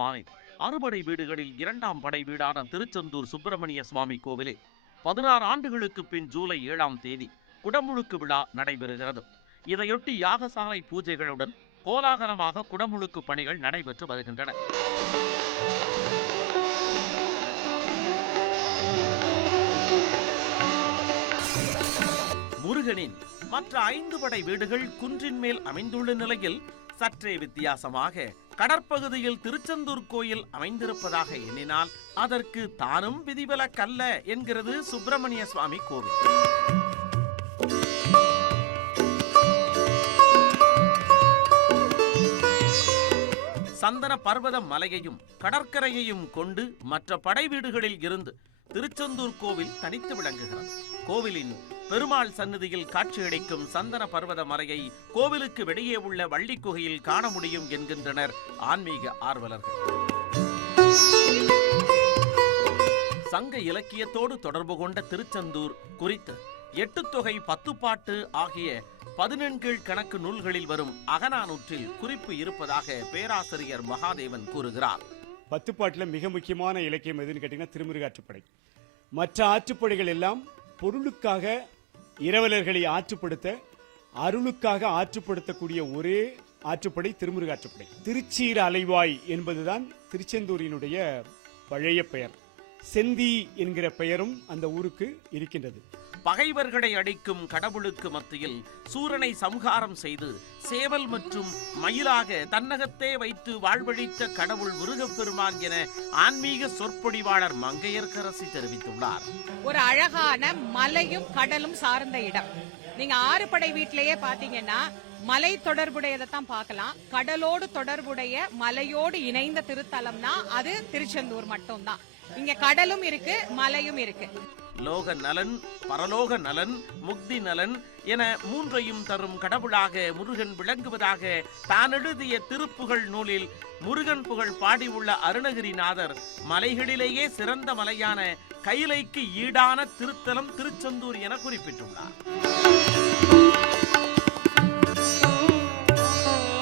பிரம்மாண்டமான அறுபடை வீடுகளில் 2ஆம் படை வீடான திருச்செந்தூர் சுப்பிரமணிய சுவாமி கோவிலில் 16 ஆண்டுகளுக்கு பின் ஜூலை 7ஆம் தேதி குடமுழுக்கு விழா நடைபெறுகிறது. இதையொட்டி யாகசாலை பூஜைகளுடன் கோலாகலமாக குடமுழுக்கு பணிகள் நடைபெற்று வருகின்றன. முருகனின் மற்ற 5 படை வீடுகள் குன்றின் மேல் அமைந்துள்ள நிலையில் சற்றே வித்தியாசமாக கடற்பகுதியில் திருச்செந்தூர் கோயில் அமைந்திருப்பதாக எண்ணினால் அதற்கு தானும் விதிவிலக்கல்ல என்கிறது சுப்பிரமணிய சுவாமி கோவில். சந்தன பர்வத மலையையும் கடற்கரையையும் கொண்டு மற்ற படை வீடுகளில் இருந்து திருச்செந்தூர் கோவில் தனித்து விளங்குகிறது. கோவிலின் பெருமாள் சன்னதியில் காட்சியளிக்கும் சந்தன பர்வத மலையை கோவிலுக்கு வெளியே உள்ள வள்ளி குகையில் காண முடியும் என்கின்றனர் ஆன்மீக ஆர்வலர்கள். சங்க இலக்கியத்தோடு தொடர்பு கொண்ட திருச்செந்தூர் குறித்து 8 தொகை 10 பாட்டு ஆகிய 14 கணக்கு நூல்களில் வரும் அகநானூற்றில் குறிப்பு இருப்பதாக பேராசிரியர் மகாதேவன் கூறுகிறார். 10 பாட்டில் மிக முக்கியமான இலக்கியம் எதுன்னு கேட்டீங்கன்னா திருமுருக ஆற்றுப்படை. மற்ற ஆற்றுப்படைகள் எல்லாம் பொருளுக்காக இரவலர்களை ஆற்றுப்படுத்த, அருளுக்காக ஆற்றுப்படுத்தக்கூடிய ஒரே ஆற்றுப்படை திருமுருக ஆற்றுப்படை. திருச்சீர அலைவாய் என்பதுதான் திருச்செந்தூரினுடைய பழைய பெயர். செந்தி என்கிற பெயரும் அந்த ஊருக்கு இருக்கின்றது. பகைவர்களை அடிக்கும் கடவுளுக்கு மத்தியில் சூரனை சம்ஹாரம் செய்து சேவல் மற்றும் மயிலாக தன்னகத்தே வைத்து வாழ்வழித்த கடவுள் முருகப்பெருமான் என ஆன்மீக சொற்பொழிவாளர் மங்கையர்க்கரசி தெரிவித்துள்ளார். ஒரு அழகான மலையும் கடலும் சார்ந்த இடம். நீங்க 6 படை வீட்டிலேயே பாத்தீங்கன்னா மலை தொடர்புடையதான் பார்க்கலாம். கடலோடு தொடர்புடைய மலையோடு இணைந்த திருத்தலம்னா அது திருச்செந்தூர் மட்டும்தான். இங்க கடலும் இருக்கு, மலையும் இருக்கு. லோக நலன், பரலோக நலன், முக்தி நலன் என 3ஐயும் தரும் கடவுளாக முருகன் விளங்குவதாக தான் எழுதிய திருப்புகழ் நூலில் முருகன் புகழ் பாடியுள்ள அருணகிரிநாதர் மலைகளிலேயே சிறந்த மலையான கைலைக்கு ஈடான திருத்தலம் திருச்செந்தூர் என குறிப்பிட்டுள்ளார்.